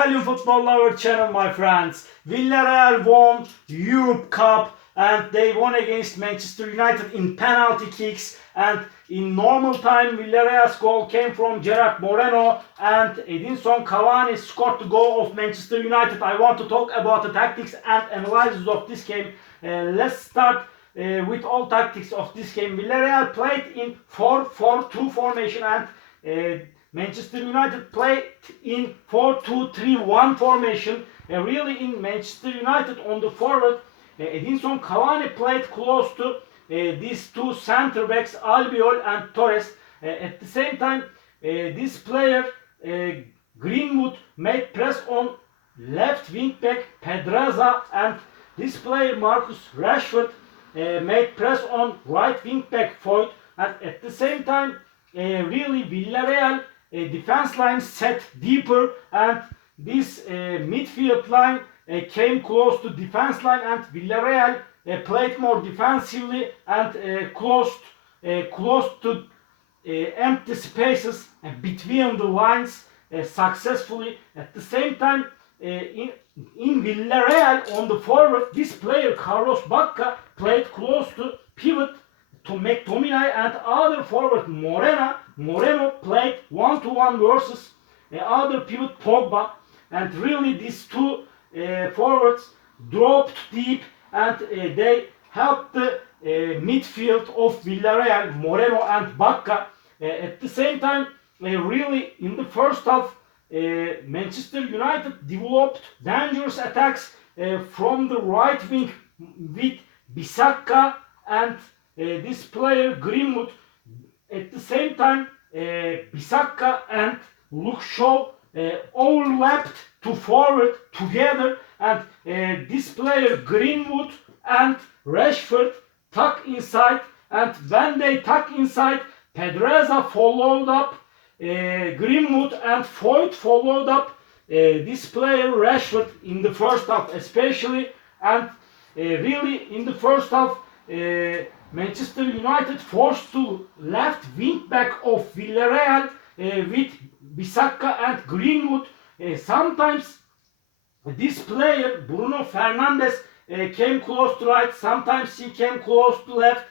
Italian Football Lover channel, my friends. Villarreal won Europe Cup and they won against Manchester United in penalty kicks, and in normal time Villarreal's goal came from Gerard Moreno and Edinson Cavani scored the goal of Manchester United. I want to talk about the tactics and analysis of this game. Let's start with all tactics of this game. Villarreal played in 4-4-2 formation and Manchester United played in 4-2-3-1 formation. Really in Manchester United on the forward, Edinson Cavani played close to these two center backs, Albiol and Torres. At the same time, this player, Greenwood, made press on left wing back Pedraza, and this player, Marcus Rashford, made press on right wing back Foyt. And at the same time, really Villarreal defense line set deeper, and this midfield line came close to defense line, and Villarreal played more defensively and close to empty spaces between the lines successfully. At the same time, in Villarreal on the forward, this player Carlos Bacca played close to pivot to McTominay, and other forward Moreno played one-to-one versus other pivot Pogba, and really these two forwards dropped deep and they helped the midfield of Villarreal, Moreno and Bacca. At the same time, really in the first half, Manchester United developed dangerous attacks from the right wing with Bissaka and this player Greenwood. At the same time, Bissaka and Luke Shaw overlapped to forward together, and this player Greenwood and Rashford tuck inside, and when they tuck inside, Pedraza followed up Greenwood and Foyt followed up this player Rashford in the first half especially, and really in the first half Manchester United forced to left wing back of Villarreal with Bissaka and Greenwood. Sometimes this player Bruno Fernandes came close to right, sometimes he came close to left.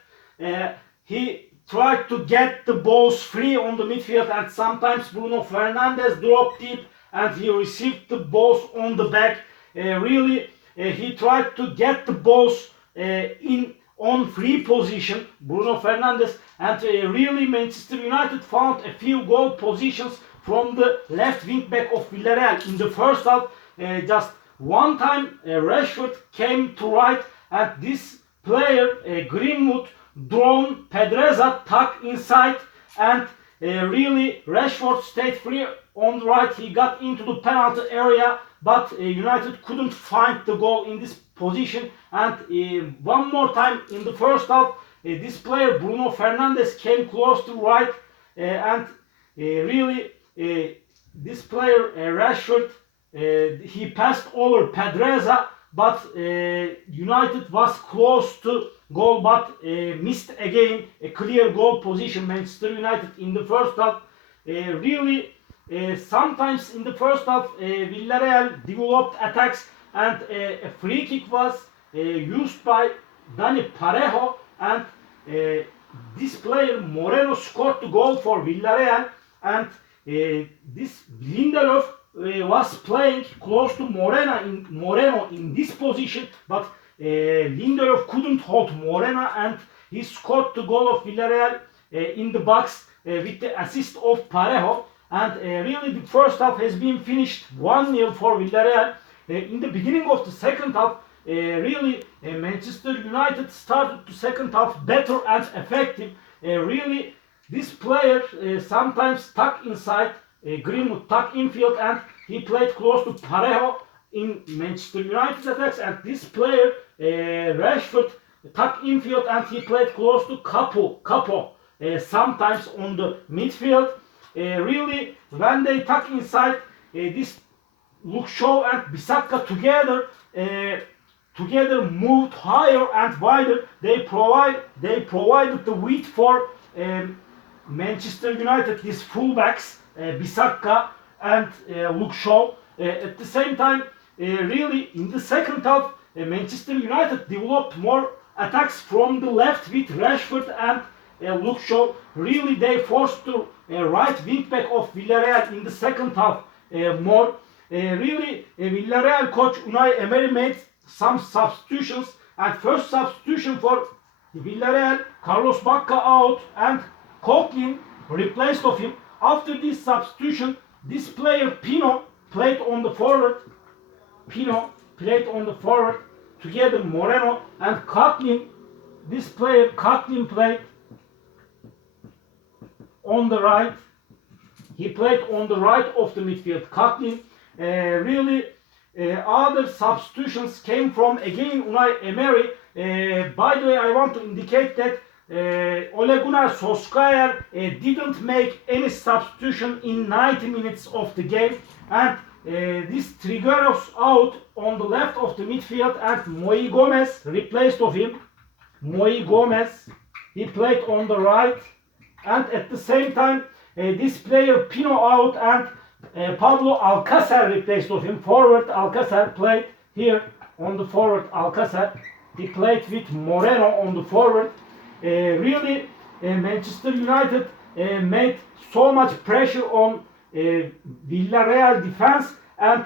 He tried to get the balls free on the midfield, and sometimes Bruno Fernandes dropped deep and he received the balls on the back. Really he tried to get the balls on free position, Bruno Fernandes, and really Manchester United found a few goal positions from the left wing back of Villarreal. In the first half, just one time Rashford came to right, and this player Greenwood drawn Pedraza tuck inside, and really Rashford stayed free on the right. He got into the penalty area, but United couldn't find the goal in this position. And one more time in the first half, this player Bruno Fernandes came close to right, and really this player Rashford, he passed over Pedraza, but United was close to goal, but missed again a clear goal position. Manchester United in the first half, really sometimes in the first half Villarreal developed attacks, and a free kick was used by Dani Parejo, and this player Moreno scored the goal for Villarreal, and this Lindelof was playing close to Moreno in this position, but Lindelof couldn't hold Moreno, and he scored the goal of Villarreal in the box with the assist of Parejo. And really the first half has been finished 1-0 for Villarreal. In the beginning of the second half, really Manchester United started the second half better and effective. Really this player sometimes tuck inside, Greenwood tuck infield, and he played close to Parejo in Manchester United's attacks, and this player Rashford tuck infield and he played close to Capo sometimes on the midfield. Really when they tuck inside, this Luke Shaw and Bissaka together moved higher and wider. They provided the width for Manchester United, these fullbacks Bissaka and Luke Shaw. At the same time, really in the second half, Manchester United developed more attacks from the left with Rashford and Luke Shaw. Really, they forced the right wing back of Villarreal in the second half more. Really, Villarreal coach Unai Emery made some substitutions, and first substitution for Villarreal, Carlos Bacca out and Coquelin replaced of him. After this substitution, this player Pino played on the forward. Pino played on the forward together Moreno and Coquelin. This player Coquelin played on the right. He played on the right of the midfield. Coquelin. Really, other substitutions came from again Unai Emery. By the way, I want to indicate that Ole Gunnar Solskjaer didn't make any substitution in 90 minutes of the game, and this Trigueros out on the left of the midfield and Moi Gomez replaced of him. Moi Gomez, he played on the right, and at the same time this player Pino out and Pablo Alcácer replaced of him. Forward Alcácer played here on the forward. Alcácer, he played with Moreno on the forward. Really, Manchester United made so much pressure on Villarreal defense, and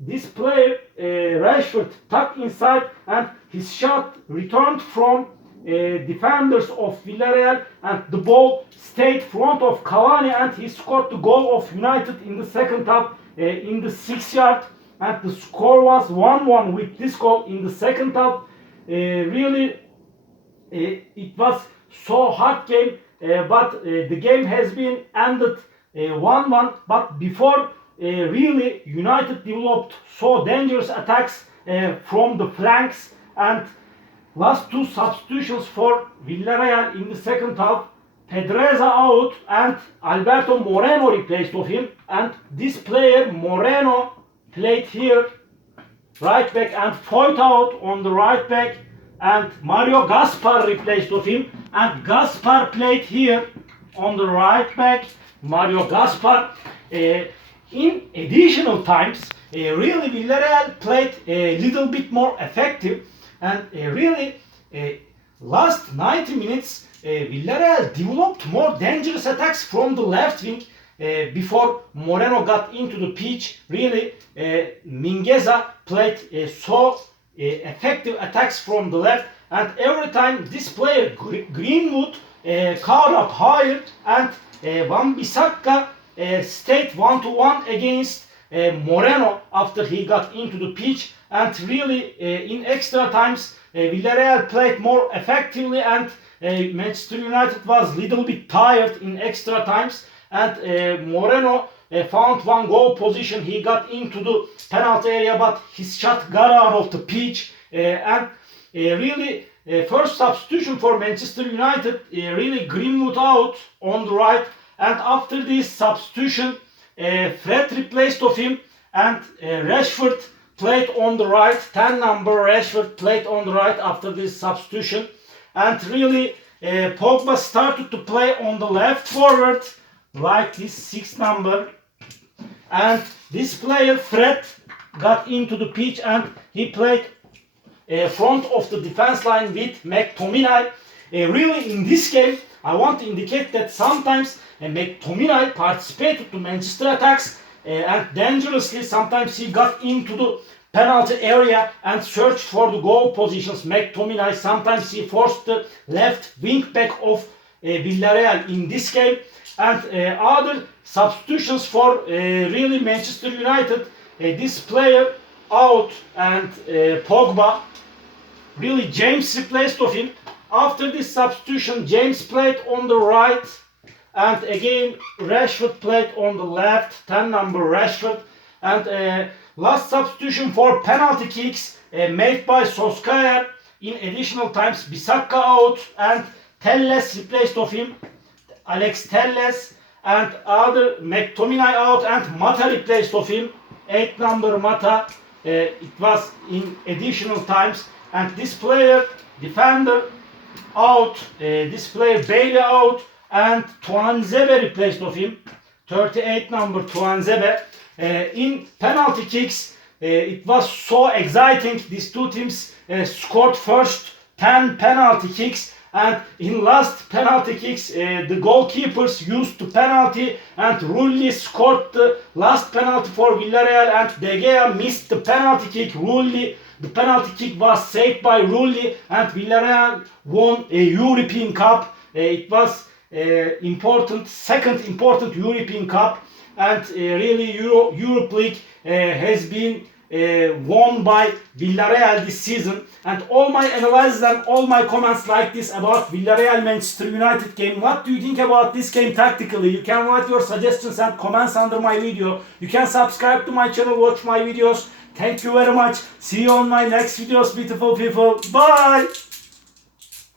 this player Rashford tucked inside, and his shot returned from defenders of Villarreal, and the ball stayed front of Cavani, and he scored the goal of United in the second half in the 6-yard, and the score was 1-1 with this goal in the second half. Really, it was so hard game, but the game has been ended 1-1. But before, really United developed so dangerous attacks from the flanks, and last two substitutions for Villarreal in the second half, Pedreza out and Alberto Moreno replaced of him, and this player Moreno played here right back, and Foyt out on the right back, and Mario Gaspar replaced of him, and Gaspar played here on the right back. Mario Gaspar. In additional times, really Villarreal played a little bit more effective, and really last 90 minutes Villarreal developed more dangerous attacks from the left wing before Moreno got into the pitch. Really, Mingueza played so effective attacks from the left, and every time this player Greenwood caught up higher, and Wan-Bissaka stayed 1-1 against Moreno after he got into the pitch, and really in extra times Villarreal played more effectively, and Manchester United was a little bit tired in extra times, and Moreno found one goal position. He got into the penalty area, but his shot got out of the pitch, and really first substitution for Manchester United, really Greenwood out on the right, and after this substitution Fred replaced of him, and Rashford played on the right. 10 number Rashford played on the right after this substitution, and really Pogba started to play on the left forward like this 6 number, and this player Fred got into the pitch, and he played front of the defense line with McTominay. Really in this game I want to indicate that sometimes McTominay participated to Manchester attacks and dangerously. Sometimes he got into the penalty area and searched for the goal positions. McTominay, sometimes he forced the left wing back of Villarreal in this game. And other substitutions for really Manchester United, this player out, and Pogba, really James replaced of him. After this substitution, James played on the right, and again Rashford played on the left, 10 number Rashford. And last substitution for penalty kicks made by Solskjaer in additional times, Bissaka out and Telles replaced of him, Alex Telles, and other McTominay out and Mata replaced of him, 8 number Mata. It was in additional times, and this player defender out, this player Bailey out, and Tuanzebe replaced of him, 38 number Tuanzebe. In penalty kicks, it was so exciting. These two teams scored first 10 penalty kicks, and in last penalty kicks the goalkeepers used the penalty, and Rulli scored the last penalty for Villarreal, and De Gea missed the penalty kick. The penalty kick was saved by Rulli, and Villarreal won a European Cup. It was second important European Cup, and really Europe League has been won by Villarreal this season. And all my analysis and all my comments like this about Villarreal Manchester United game. What do you think about this game tactically? You can write your suggestions and comments under my video. You can subscribe to my channel, watch my videos. Thank you very much. See you on my next videos, beautiful people. Bye.